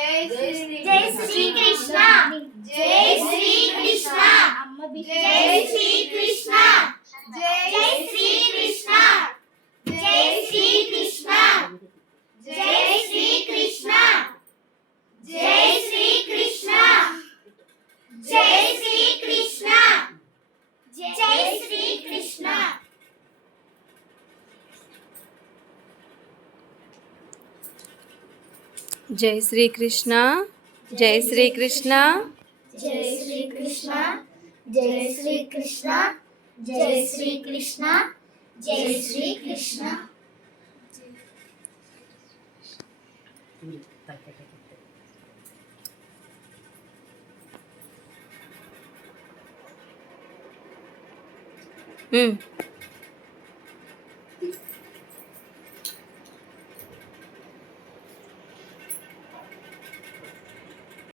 జై శ్రీ కృష్ణ జై శ్రీ కృష్ణ జై శ్రీ కృష్ణ జై శ్రీ కృష్ణ జై శ్రీ కృష్ణ జై శ్రీ కృష్ణ జై శ్రీ కృష్ణ జై శ్రీ కృష్ణ జై శ్రీ కృష్ణ జై శ్రీ కృష్ణ జై శ్రీ కృష్ణ జై శ్రీ కృష్ణ జై శ్రీ కృష్ణ జై శ్రీ కృష్ణ జై శ్రీ కృష్ణ హ్మ్